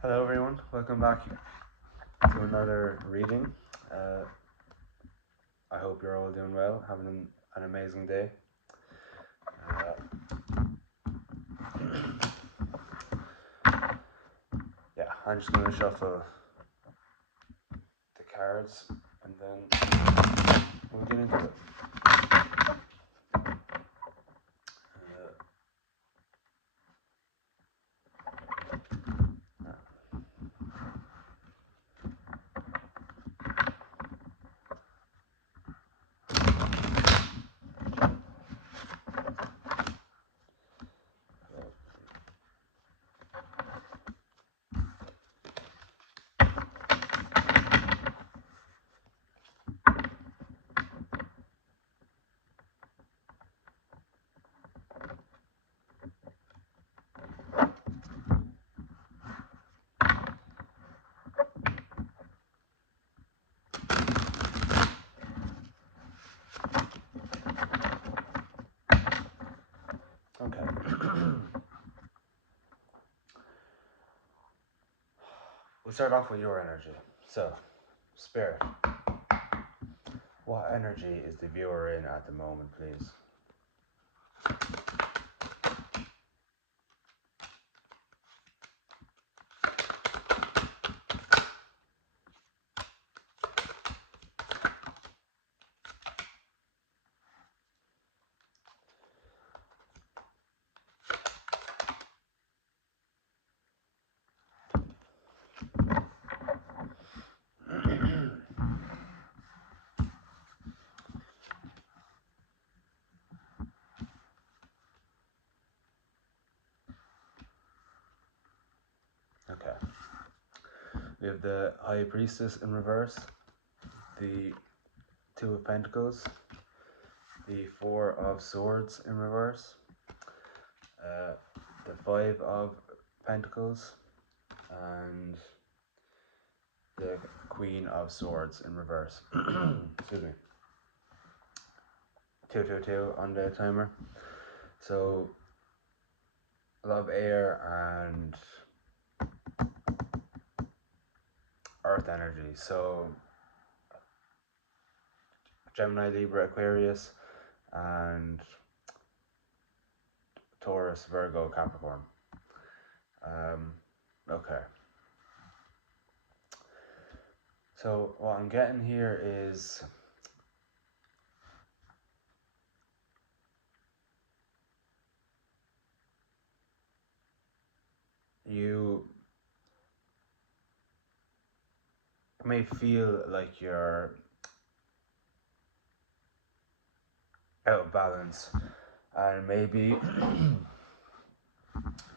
Hello, everyone. Welcome back to another reading. Uh, I hope you're all doing well, having an amazing day. Yeah, I'm just going to shuffle the cards and then we'll get into it. Okay. We'll start off with your energy. So, Spirit, what energy is the viewer in at the moment, please? Okay. We have the High Priestess in reverse, the Two of Pentacles, the Four of Swords in reverse, the Five of Pentacles, and the Queen of Swords in reverse. Excuse me. 222 on the timer. So a lot of air and earth energy. So Gemini, Libra, Aquarius, and Taurus, Virgo, Capricorn. Okay. So what I'm getting here is you may feel like you're out of balance, and maybe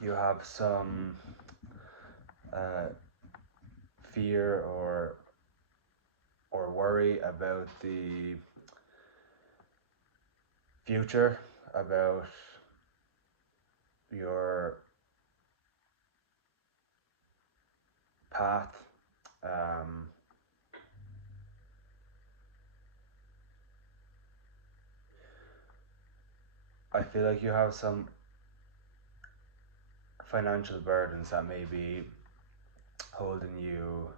you have some fear or worry about the future, about your path. I feel like you have some financial burdens that may be holding you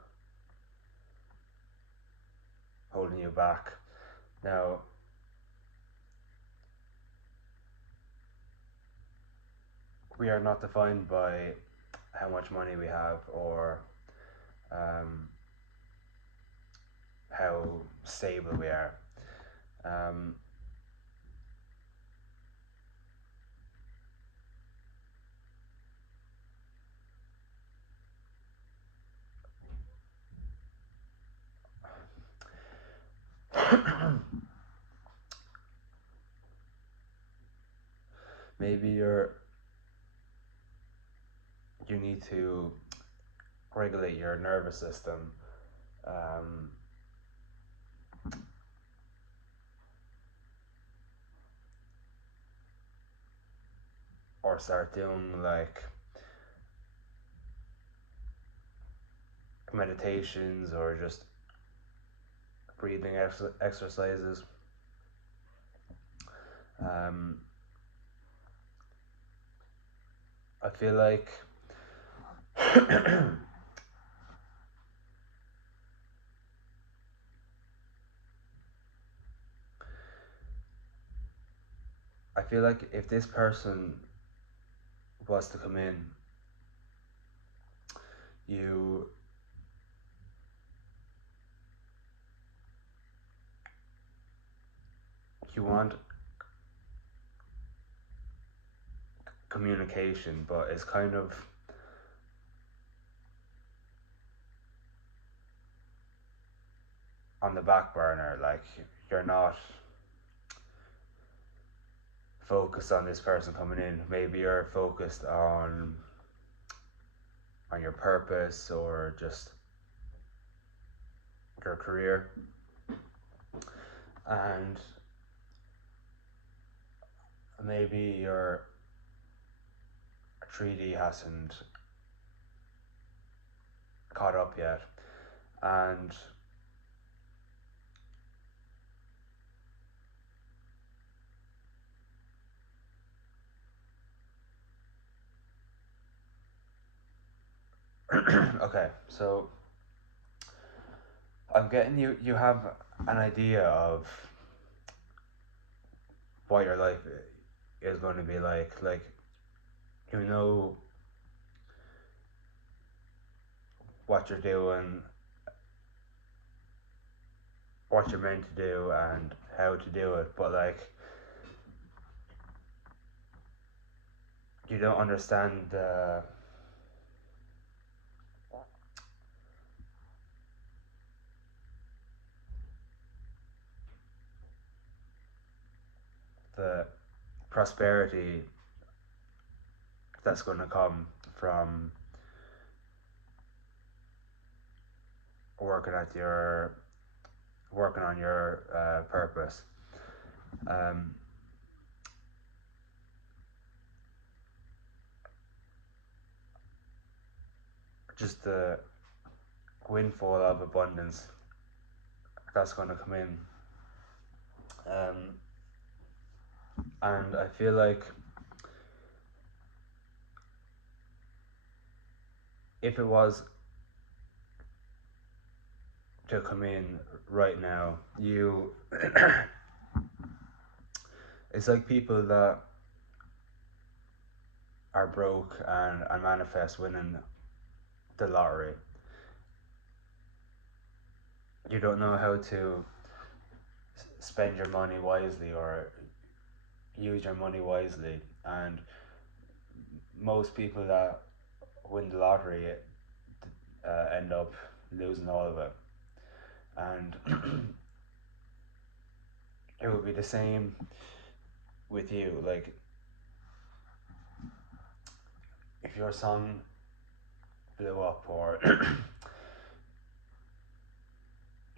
back. Now, we are not defined by how much money we have or how stable we are. Maybe you need to regulate your nervous system, or start doing like meditations or just breathing exercises. I feel like feel like if this person was to come in, you want communication, but it's kind of on the back burner. Like, you're not focused on this person coming in. Maybe you're focused on your purpose or just your career, and maybe your 3D hasn't caught up yet, and okay, so I'm getting you have an idea of what your life is going to be like you know what you're doing, what you're meant to do, and how to do it, but like you don't understand the prosperity that's going to come from working on your purpose. Just the windfall of abundance that's going to come in, and I feel like if it was to come in right now, it's like people that are broke and manifest winning the lottery. You don't know how to spend your money wisely or use your money wisely, and most people that win the lottery end up losing all of it. And it would be the same with you. Like, if your song blew up, or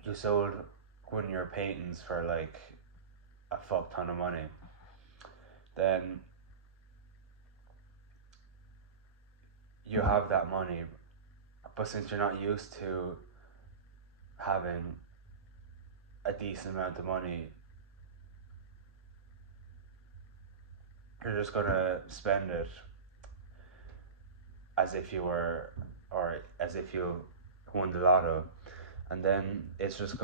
you sold one of your paintings for like a fuck ton of money, then you have that money, but since you're not used to having a decent amount of money, you're just gonna spend it as if you were, or as if you won the lotto, and then you're just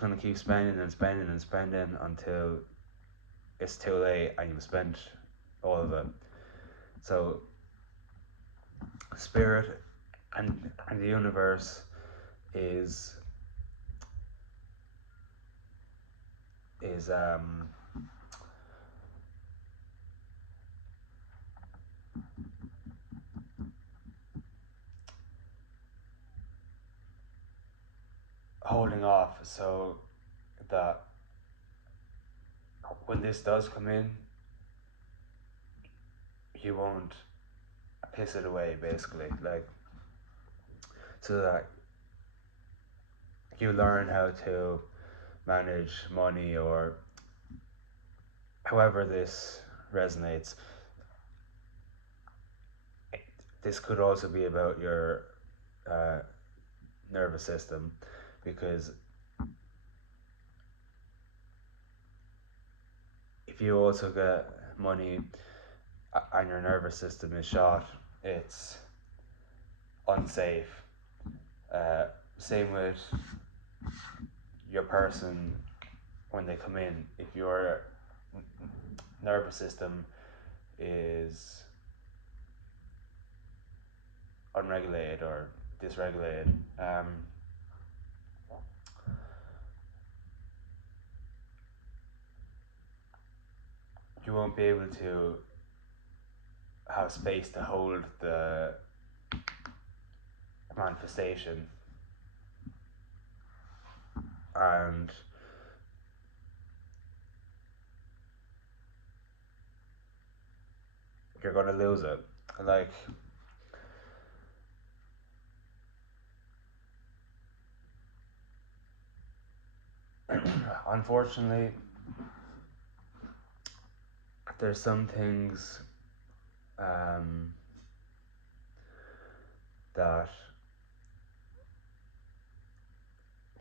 gonna keep spending and spending and spending until it's too late and you've spent all of it. So spirit and the universe is holding off so that when this does come in, you won't piss it away, basically, like, so that you learn how to manage money, or however this resonates. This could also be about your nervous system, because if you also get money and your nervous system is shot, it's unsafe. Same with your person when they come in, if your nervous system is unregulated or dysregulated, you won't be able to have space to hold the manifestation, and you're going to lose it. Like, unfortunately, there's some things that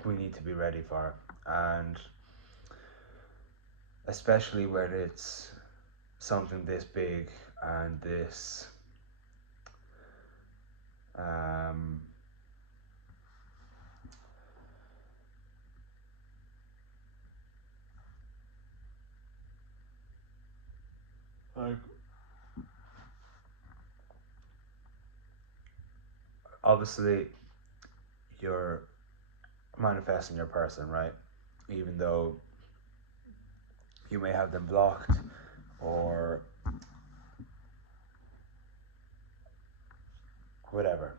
we need to be ready for, and especially when it's something this big and this like, obviously you're manifesting your person, right? Even though you may have them blocked or whatever.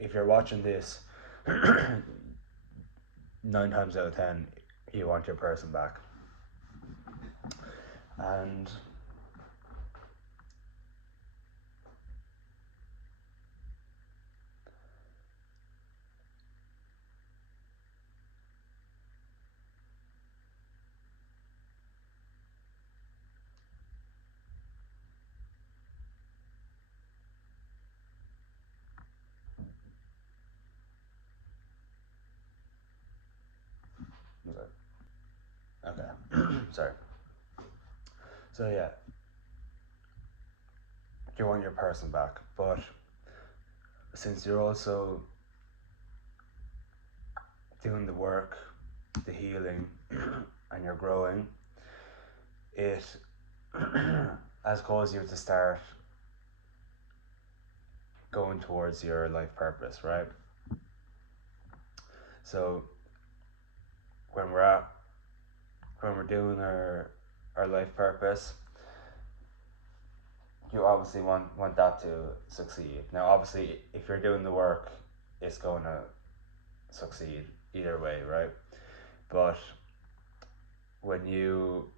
If you're watching this, 9 times out of 10, you want your person back. And okay, sorry. So yeah, you want your person back, but since you're also doing the work, the healing, and you're growing, it has caused you to start going towards your life purpose, right? So when we're doing our life purpose, you obviously want that to succeed. Now, obviously, if you're doing the work, it's going to succeed either way, right? But when you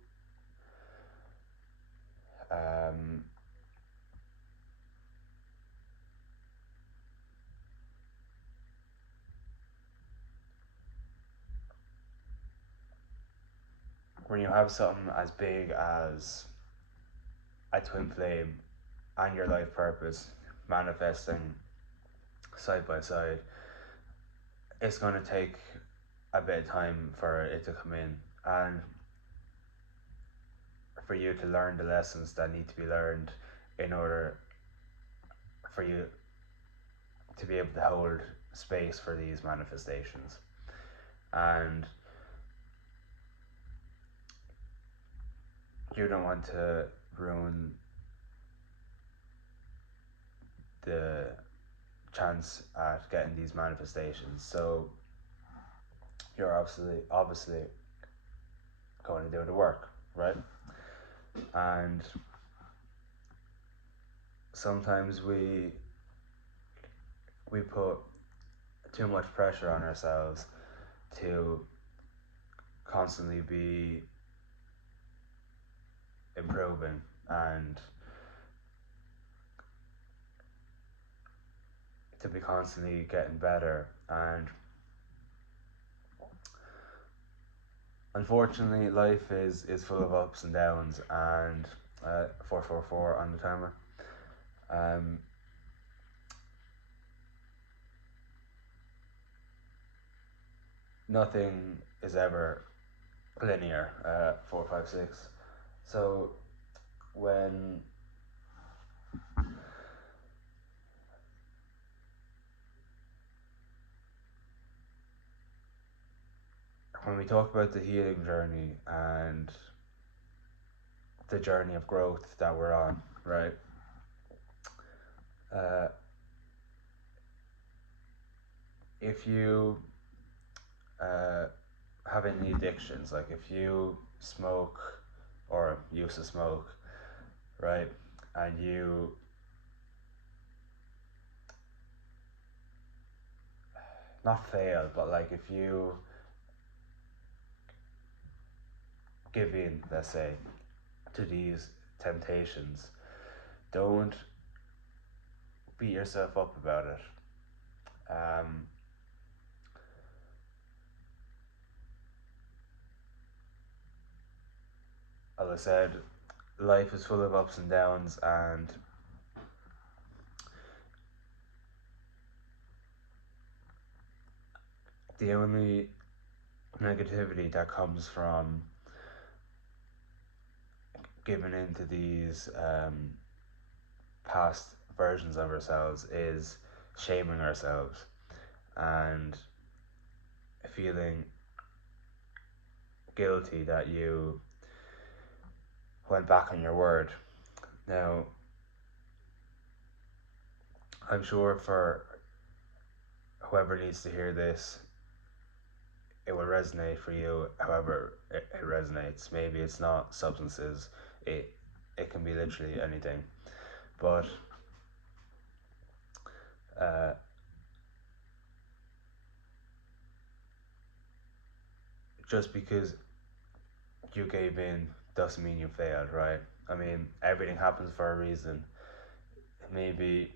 when you have something as big as a twin flame and your life purpose manifesting side by side, it's going to take a bit of time for it to come in, and for you to learn the lessons that need to be learned in order for you to be able to hold space for these manifestations. And you don't want to ruin the chance at getting these manifestations, so you're obviously going to do the work, right? And sometimes we put too much pressure on ourselves to constantly be improving and to be constantly getting better. And unfortunately, life is full of ups and downs, and 444 on the timer. Nothing is ever linear. 456. So when when we talk about the healing journey and the journey of growth that we're on, right? Uh, if you have any addictions, like if you smoke or used to smoke, right, and you not fail, but like if you give in, let's say, to these temptations, don't beat yourself up about it. As I said, life is full of ups and downs, and the only negativity that comes from giving into these past versions of ourselves is shaming ourselves and feeling guilty that you went back on your word. Now, I'm sure for whoever needs to hear this, it will resonate for you however it resonates. Maybe it's not substances, it can be literally anything. But just because you gave in doesn't mean you failed, right? I mean, everything happens for a reason. Maybe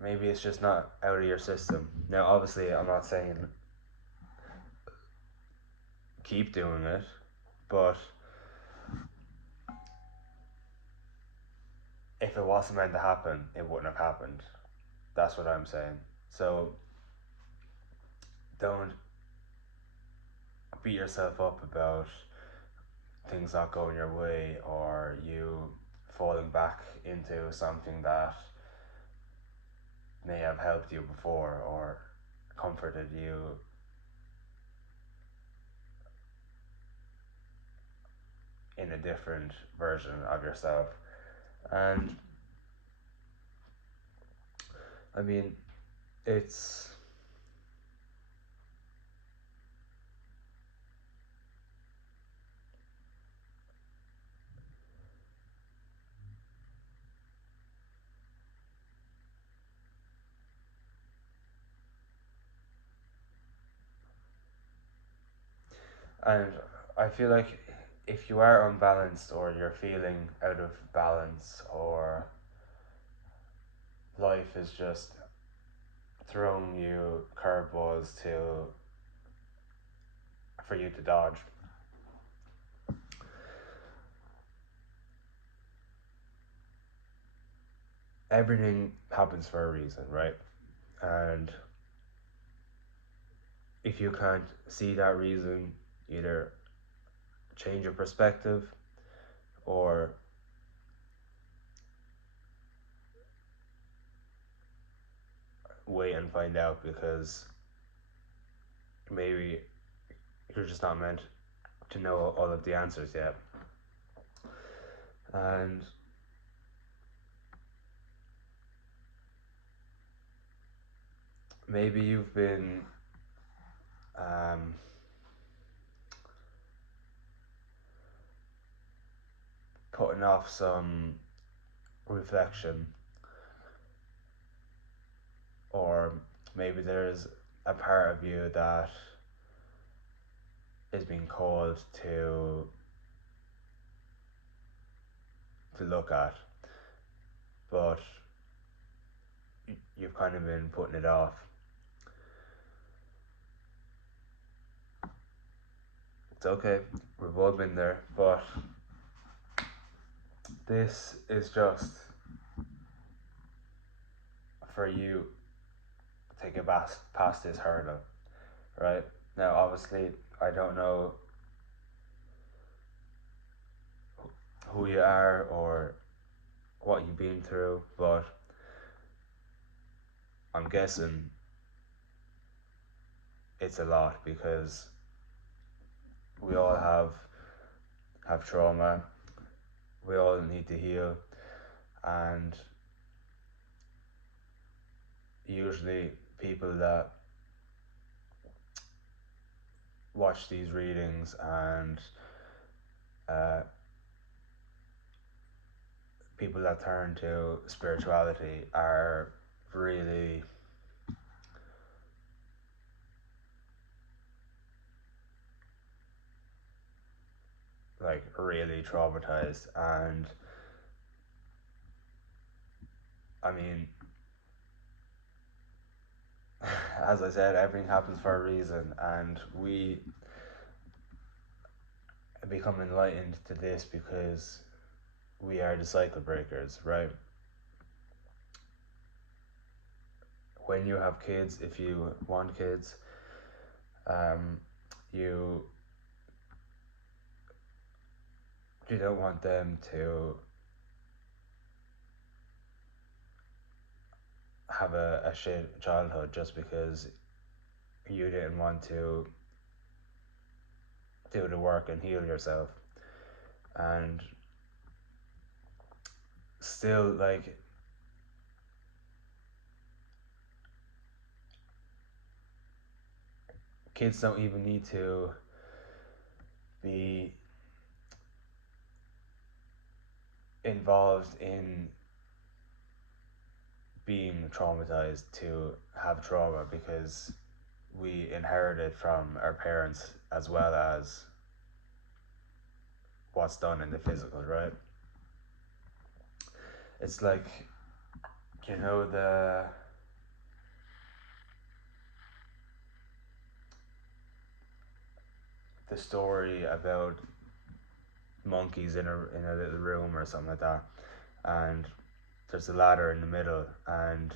it's just not out of your system. Now, obviously, I'm not saying keep doing it, but if it wasn't meant to happen, it wouldn't have happened. That's what I'm saying. So don't beat yourself up about things not going your way or you falling back into something that may have helped you before or comforted you in a different version of yourself. And I mean, it's and I feel like if you are unbalanced or you're feeling out of balance or life is just throwing you curveballs for you to dodge, everything happens for a reason, right? And if you can't see that reason, either change your perspective or wait and find out, because maybe you're just not meant to know all of the answers yet. And maybe you've been putting off some reflection, or maybe there's a part of you that is being called to look at, but you've kind of been putting it off. It's okay, we've all been there, but this is just for you to get past this hurdle, right? Now, obviously, I don't know who you are or what you've been through, but I'm guessing it's a lot, because we all have trauma. We all need to heal, and usually people that watch these readings and uh, people that turn to spirituality are really really traumatized. And I mean, as I said, everything happens for a reason, and we become enlightened to this because we are the cycle breakers, right? When you have kids, if you want kids, you you don't want them to have a shit childhood just because you didn't want to do the work and heal yourself. And still, like, kids don't even need to be involved in being traumatized to have trauma, because we inherit it from our parents as well as what's done in the physical, right? It's like, you know, the story about monkeys in a little room or something like that, and there's a ladder in the middle, and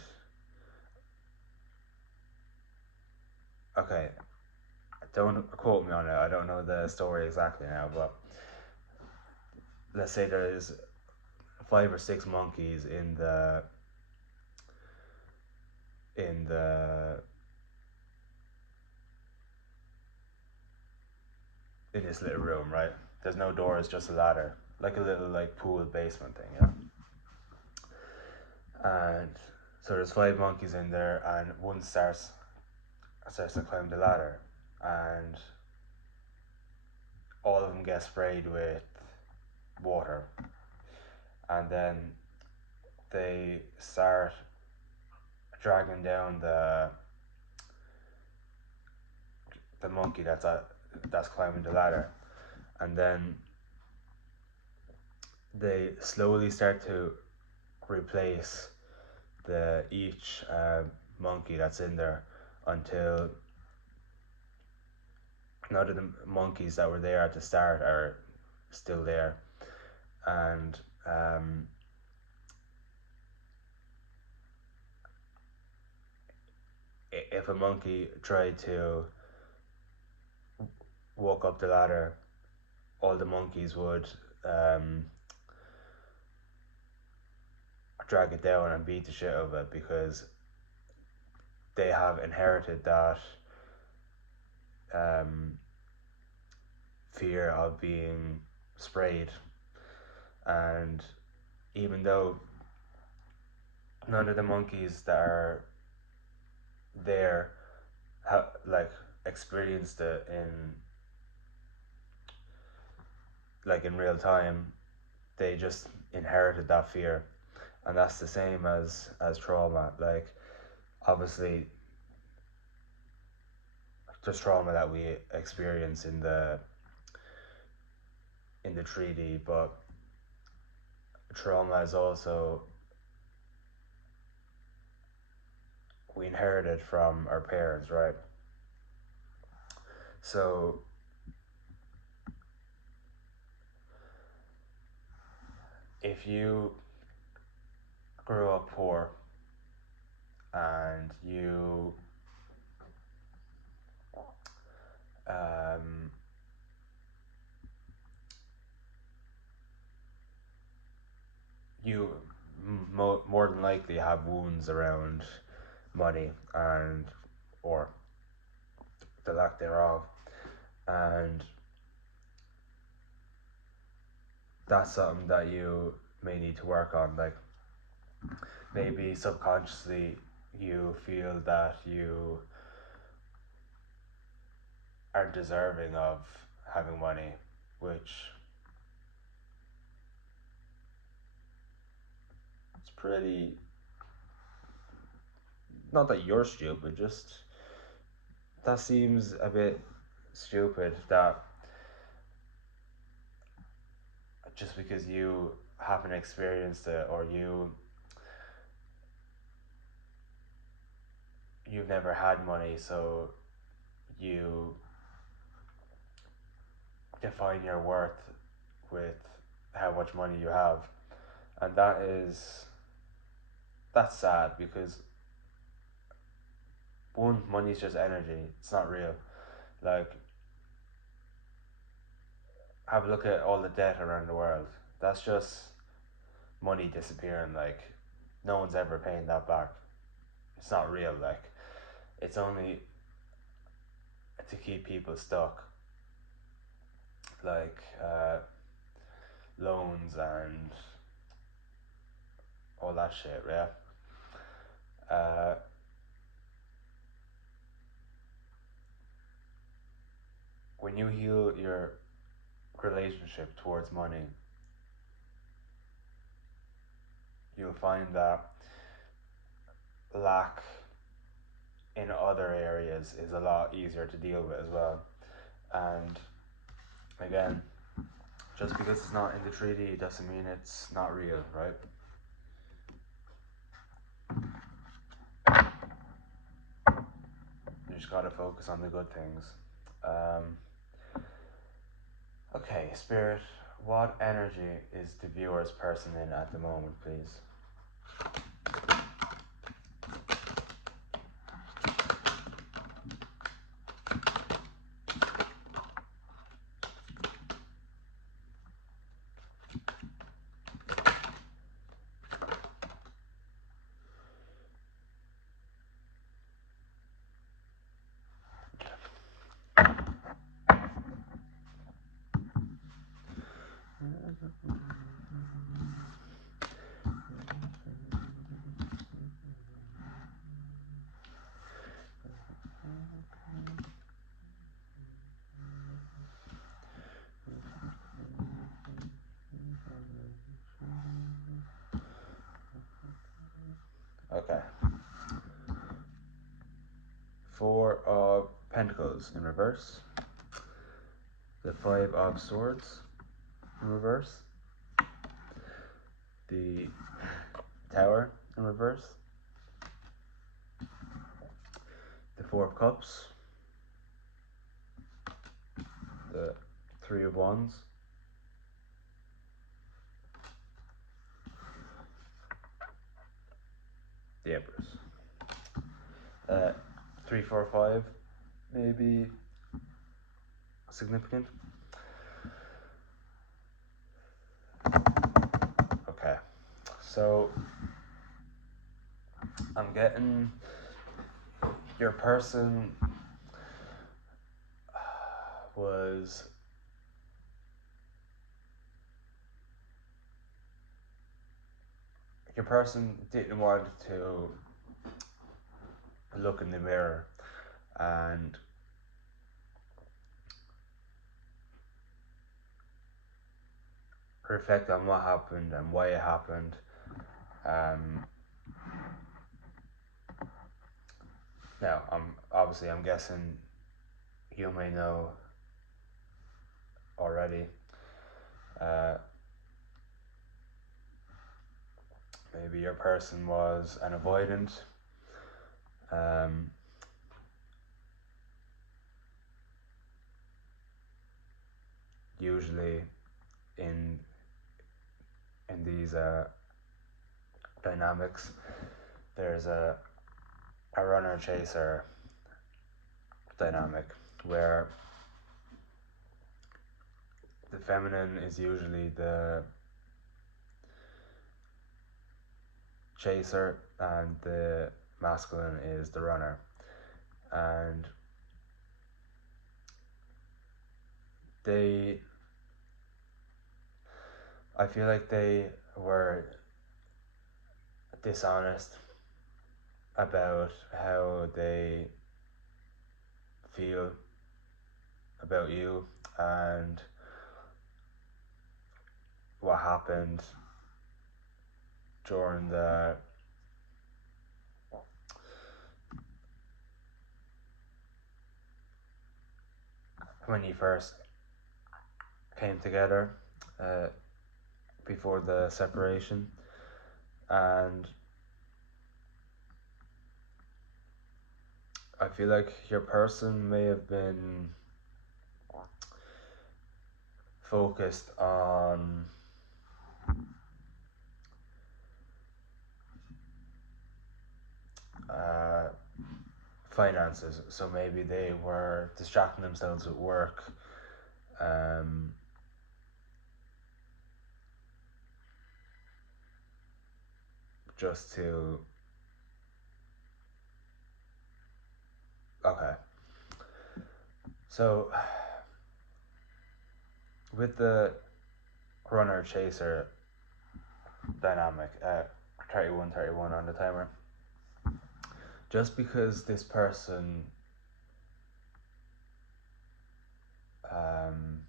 okay, don't quote me on it, I don't know the story exactly now, but let's say there's 5 or 6 monkeys in the in this little room, right? There's no doors, just a ladder, like a little like pool basement thing, yeah. And so there's 5 monkeys in there, and one starts to climb the ladder, and all of them get sprayed with water, and then they start dragging down the monkey that's climbing the ladder, and then they slowly start to replace each monkey that's in there, until none of the monkeys that were there at the start are still there. And if a monkey tried to walk up the ladder, all the monkeys would drag it down and beat the shit out of it, because they have inherited that fear of being sprayed. And even though none of the monkeys that are there like experienced it in real time, they just inherited that fear. And that's the same as trauma. Like, obviously there's trauma that we experience in the 3D, but trauma is also, we inherit it from our parents, right? So if you grew up poor and you you more than likely have wounds around money, and or the lack thereof, and that's something that you may need to work on. Like maybe subconsciously you feel that you are deserving of having money, which it's pretty, not that you're stupid, just that seems a bit stupid that just because you haven't experienced it, or you've never had money, so you define your worth with how much money you have. And that's sad, because one, money is just energy, it's not real. Like, have a look at all the debt around the world. That's just money disappearing. Like, no one's ever paying that back. It's not real. Like, it's only to keep people stuck. Like, loans and all that shit, yeah. Uh, when you heal your relationship towards money, you'll find that lack in other areas is a lot easier to deal with as well. And again, just because it's not in the treaty doesn't mean it's not real, right? You just gotta focus on the good things. Okay, Spirit, what energy is the viewer's person in at the moment, please? Okay. Four of Pentacles in reverse. The Five of Swords in reverse. The Tower in reverse. The Four of Cups. The Three of Wands. The Empress. 3, 4, 5 maybe significant. Okay, so I'm getting your person was your person didn't want to look in the mirror and reflect on what happened and why it happened. Now, I'm guessing you may know already. Maybe your person was an avoidant. Usually in these dynamics, there's a runner chaser dynamic where the feminine is usually the chaser and the masculine is the runner. And they I feel like they were dishonest about how they feel about you and what happened during the when you first came together, uh, before the separation. And I feel like your person may have been focused on uh, finances, so maybe they were distracting themselves with work, um, just to okay. So with the runner chaser dynamic at 31-31 on the timer, just because this person um,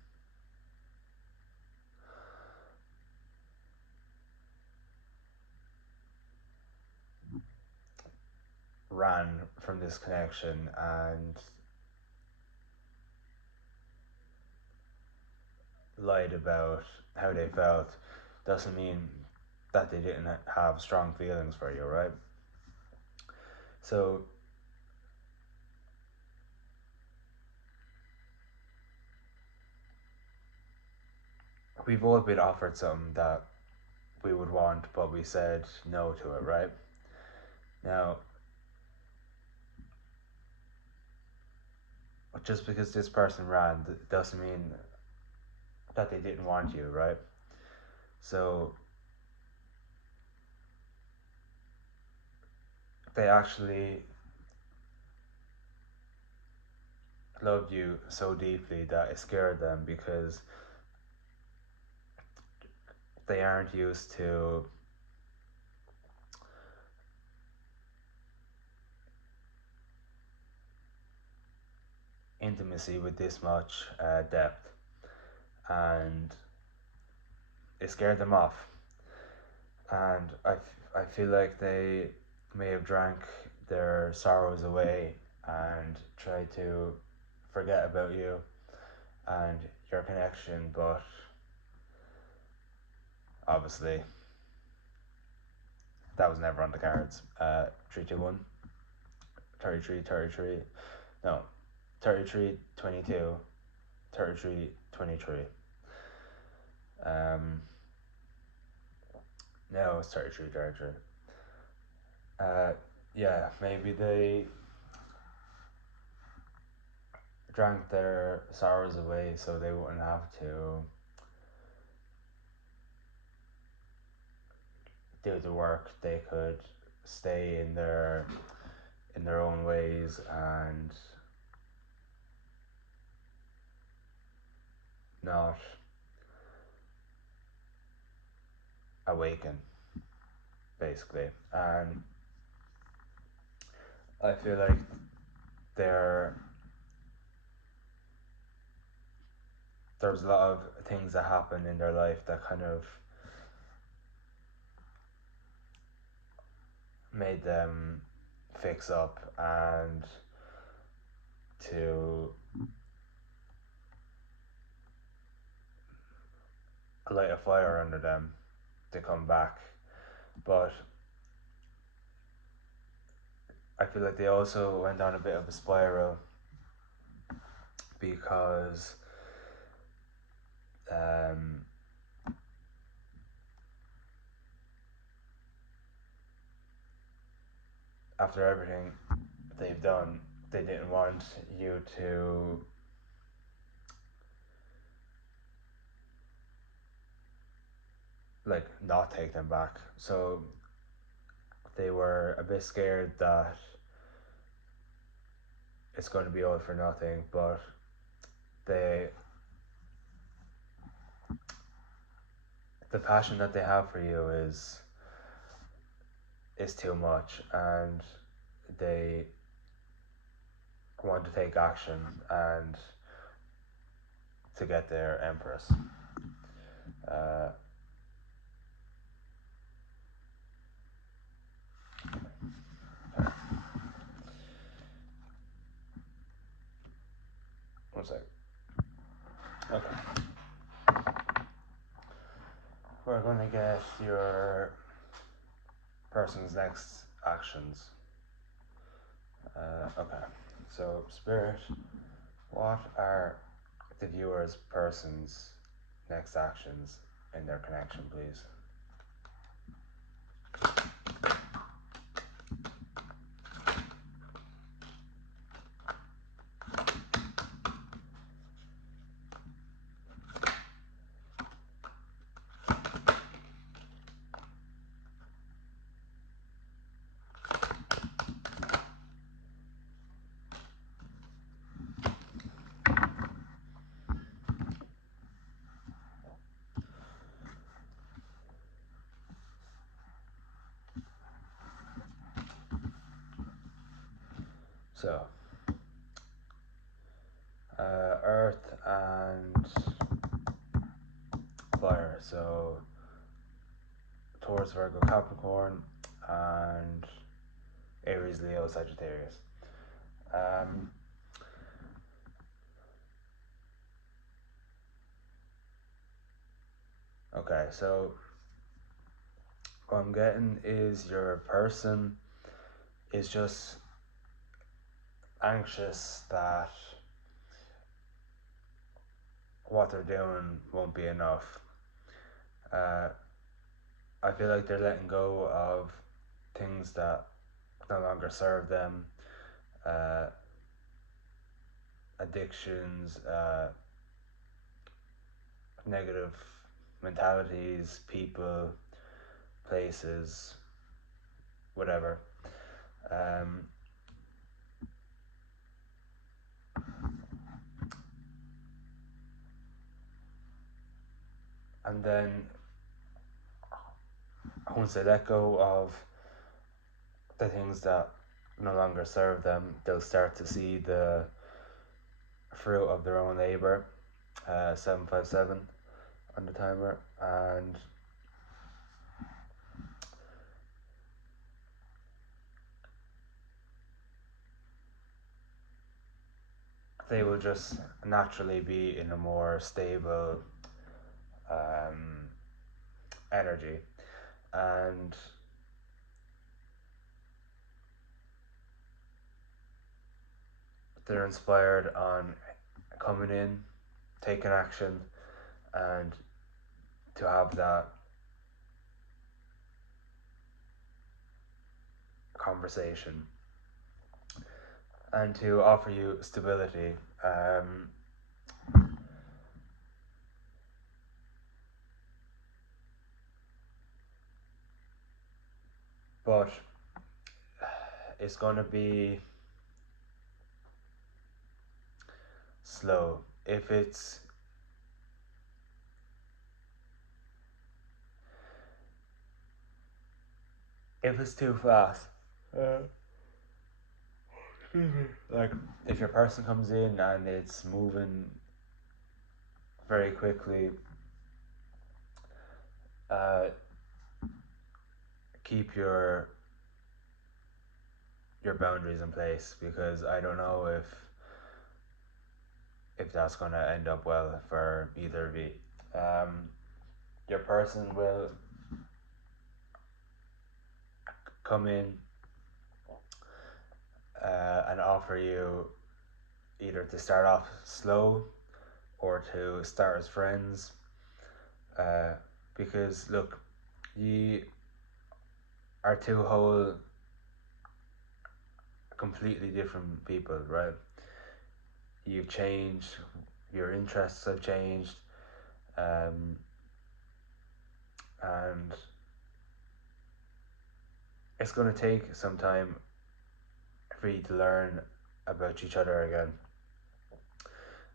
ran from this connection and lied about how they felt, doesn't mean that they didn't have strong feelings for you, right? So we've all been offered something that we would want, but we said no to it, right? Now, just because this person ran doesn't mean that they didn't want you, right? So they actually loved you so deeply that it scared them, because they aren't used to intimacy with this much depth, and it scared them off. And I feel like they may have drank their sorrows away and tried to forget about you and your connection, but obviously that was never on the cards. 3 2 1, 33 33, no, 33 22, 33 23. No, it's 33 33. Yeah, maybe they drank their sorrows away so they wouldn't have to do the work. They could stay in their own ways and not awaken, basically. And I feel like there there's a lot of things that happen in their life that kind of made them fix up and to light a fire under them to come back. But I feel like they also went down a bit of a spiral because um, after everything they've done, they didn't want you to like not take them back. So they were a bit scared that it's going to be all for nothing, but they the passion that they have for you is too much, and they want to take action and to get their empress. Uh, one sec. Okay. We're going to get your person's next actions. Okay. So, Spirit, what are the viewer's person's next actions in their connection, please? So, Earth and Fire. So, Taurus, Virgo, Capricorn, and Aries, Leo, Sagittarius. Okay, so what I'm getting is your person is just anxious that what they're doing won't be enough. I feel like they're letting go of things that no longer serve them, addictions, negative mentalities, people, places, whatever. And then once they let go of the things that no longer serve them, they'll start to see the fruit of their own labor. 757 on the timer, and they will just naturally be in a more stable energy, and they're inspired on coming in, taking action, and to have that conversation and to offer you stability. But it's going to be slow. If it's too fast, like if your person comes in and it's moving very quickly, keep your boundaries in place, because I don't know if that's going to end up well for either of you. Your person will come in and offer you either to start off slow or to start as friends, because look, you are two whole completely different people, right? You've changed, your interests have changed, and it's going to take some time for you to learn about each other again,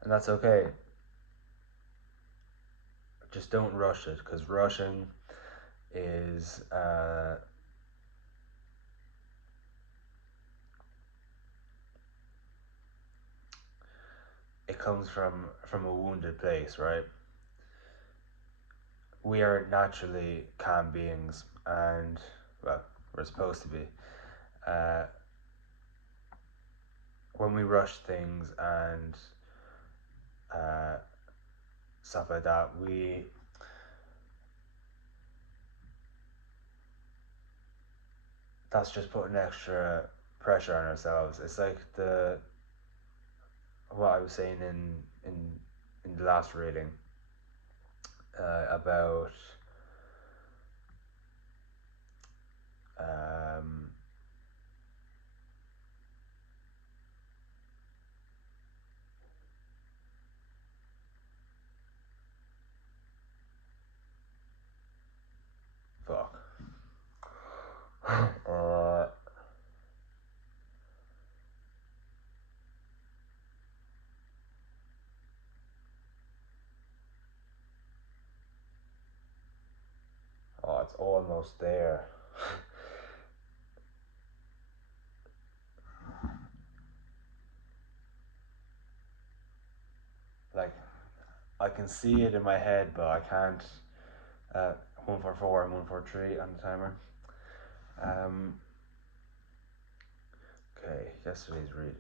and that's okay. just don't rush it, because rushing is it comes from a wounded place, right? We are naturally calm beings, and well, we're supposed to be. Uh, when we rush things and uh, stuff like that, that's just putting extra pressure on ourselves. It's like the what I was saying in the last reading about um, fuck. uh, oh, it's almost there. Like, I can see it in my head, but I can't. 144 and 143 on the timer. Um, okay, yesterday's reading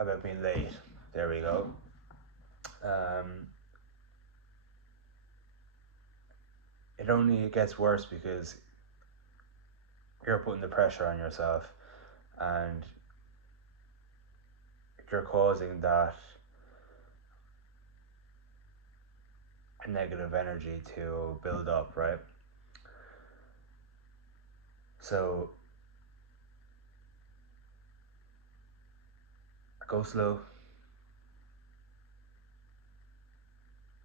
about being late. There we go. It only gets worse because you're putting the pressure on yourself, and you're causing that negative energy to build up, right? So go slow.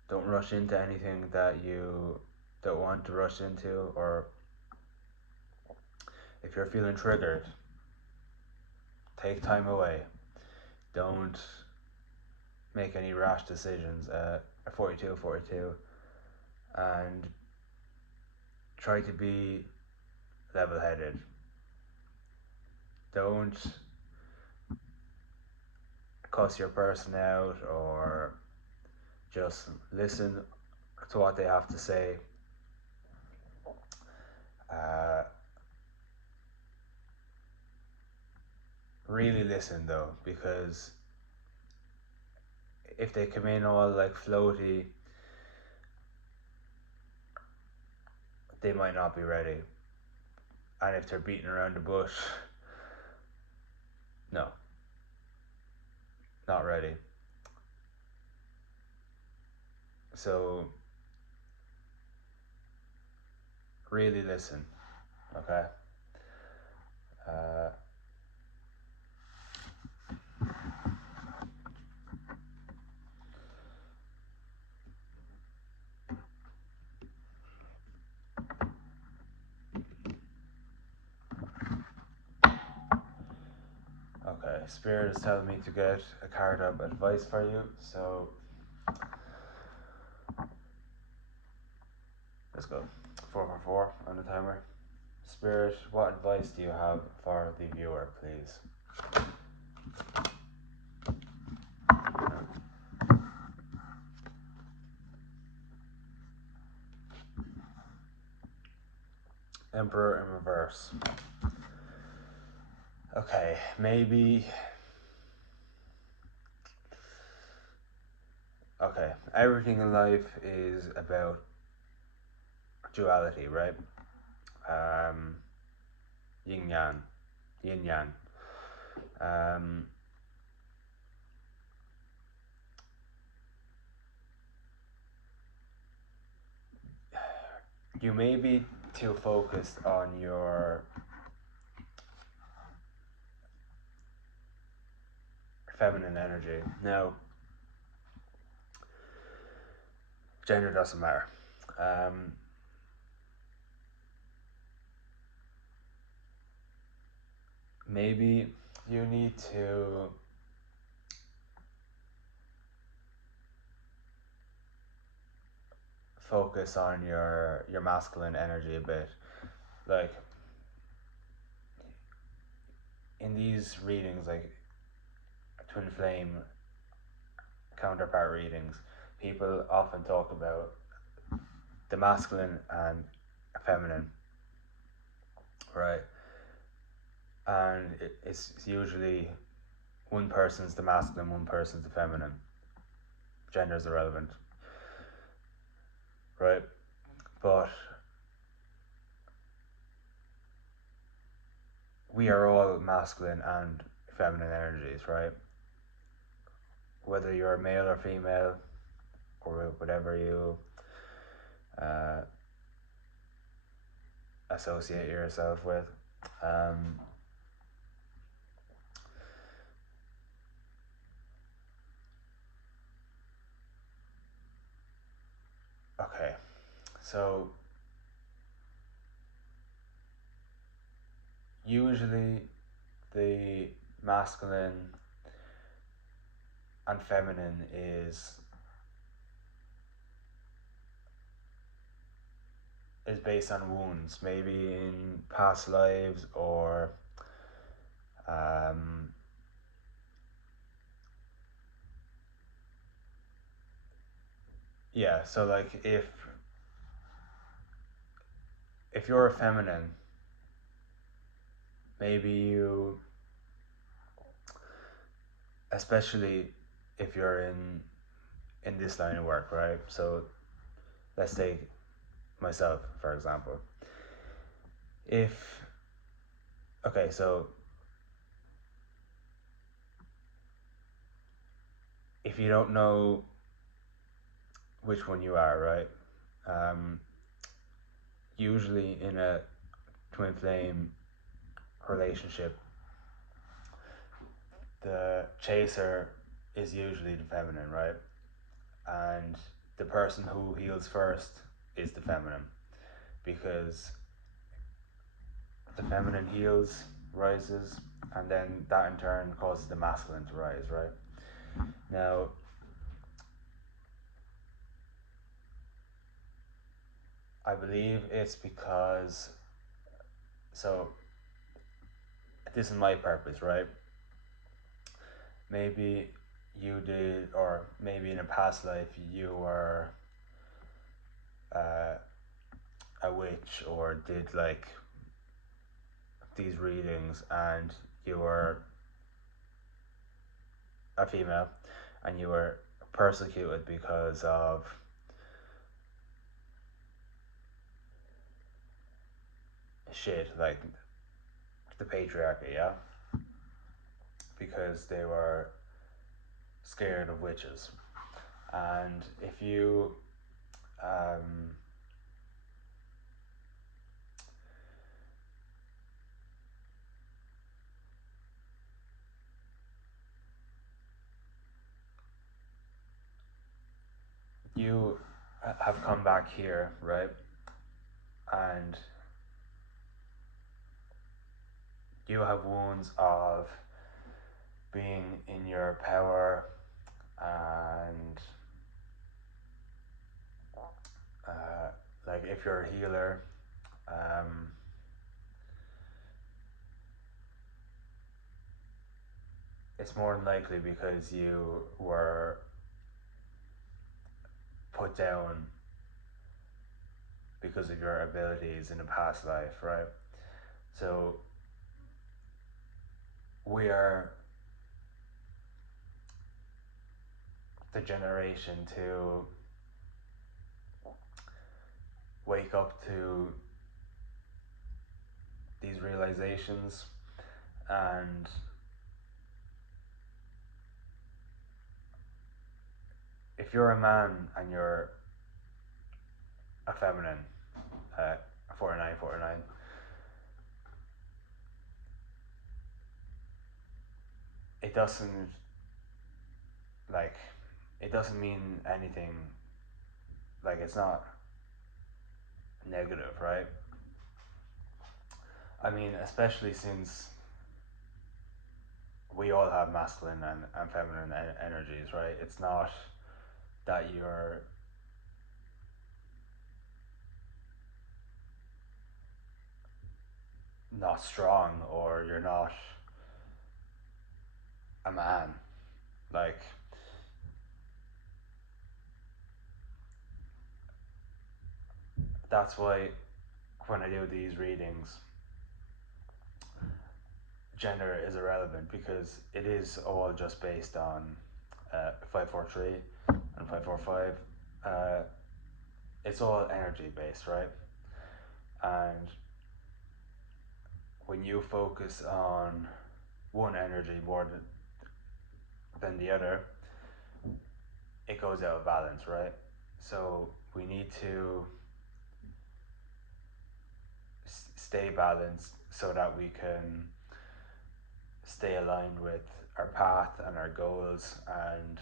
Don't rush into anything that you don't want to rush into, or if you're feeling triggered, take time away. Don't make any rash decisions at 42, and try to be level-headed. Don't cuss your person out, or just listen to what they have to say. Really listen though, because if they come in all like floaty, they might not be ready. And if they're beating around the bush, no, not ready. So really listen, okay? Okay, Spirit is telling me to get a card of advice for you, so let's go. 444 on the timer. Spirit, what advice do you have for the viewer, please? Emperor in reverse. Okay, maybe. Okay, everything in life is about duality, right? Yin yang, yin yang. You may be too focused on your feminine energy. Now, gender doesn't matter. Maybe you need to focus on your masculine energy a bit. Like in these readings, like twin flame counterpart readings, people often talk about the masculine and feminine, right? And it's usually one person's the masculine, one person's the feminine. Gender's irrelevant, right? But we are all masculine and feminine energies, right? Whether you're male or female, or whatever you associate yourself with. Okay, so usually the masculine and feminine is based on wounds, maybe in past lives, or yeah. So like if you're a feminine, maybe you, especially if you're in this line of work, right? So let's take myself for example. So if you don't know which one you are, right? Usually in a twin flame relationship, the chaser is usually the feminine, right? And the person who heals first is the feminine, because the feminine heals, rises, and then that in turn causes the masculine to rise, right? Now, I believe it's because, so this is my purpose, right? Maybe you did, or maybe in a past life you were a witch, or did like these readings, and you were a female and you were persecuted because of shit like the patriarchy, yeah? Because they were scared of witches. And if you you have come back here, right? And you have wounds of being in your power, and like if you're a healer, it's more than likely because you were put down because of your abilities in a past life, right? So we are the generation to wake up to these realizations, and if you're a man and you're a feminine, 49, it doesn't like it doesn't mean anything, like it's not negative, right? I mean, especially since we all have masculine and feminine energies, right? It's not that you're not strong or you're not a man. Like, that's why when I do these readings, gender is irrelevant because it is all just based on 543 and 545. It's all energy based, right? And when you focus on one energy more than the other, it goes out of balance, right? So we need to stay balanced so that we can stay aligned with our path and our goals and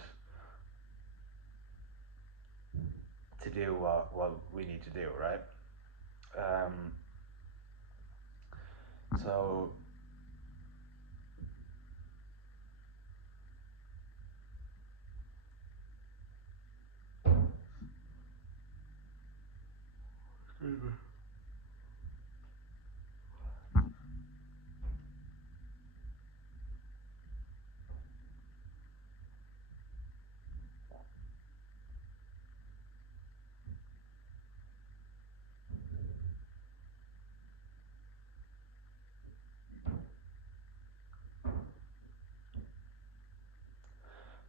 to do what we need to do, right? Um, so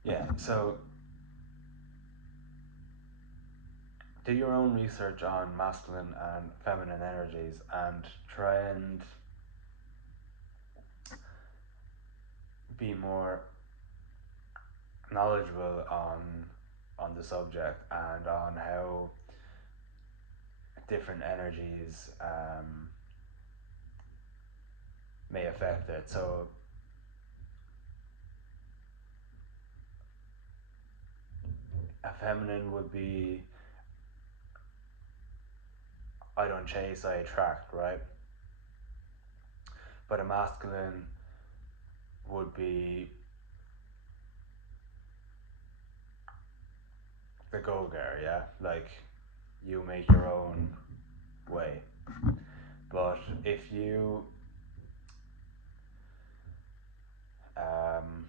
yeah, so do your own research on masculine and feminine energies and try and be more knowledgeable on the subject and on how different energies may affect it. So a feminine would be I don't chase, I attract, right? But a masculine would be the go-getter, yeah? Like, you make your own way. But if you um,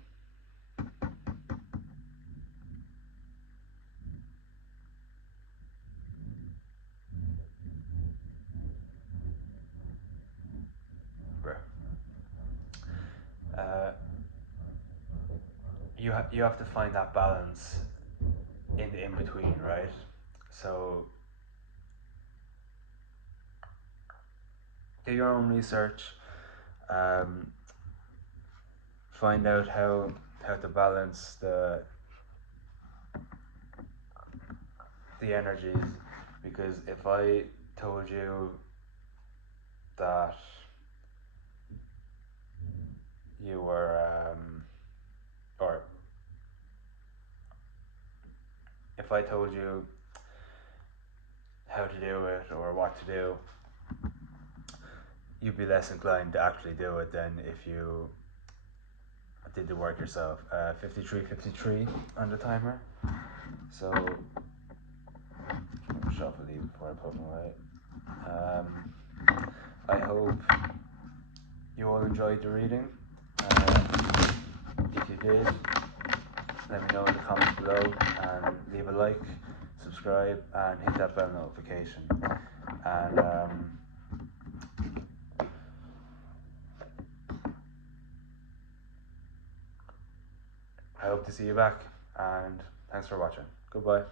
uh, you have to find that balance in the in between, right? So do your own research, um, find out how to balance the energies, because if I told you that you were or if I told you how to do it or what to do, you'd be less inclined to actually do it than if you did the work yourself. 53 on the timer. So shuffle these before I put them away. I hope you all enjoyed the reading. If you did, let me know in the comments below and leave a like, subscribe and hit that bell notification. And I hope to see you back, and thanks for watching. Goodbye.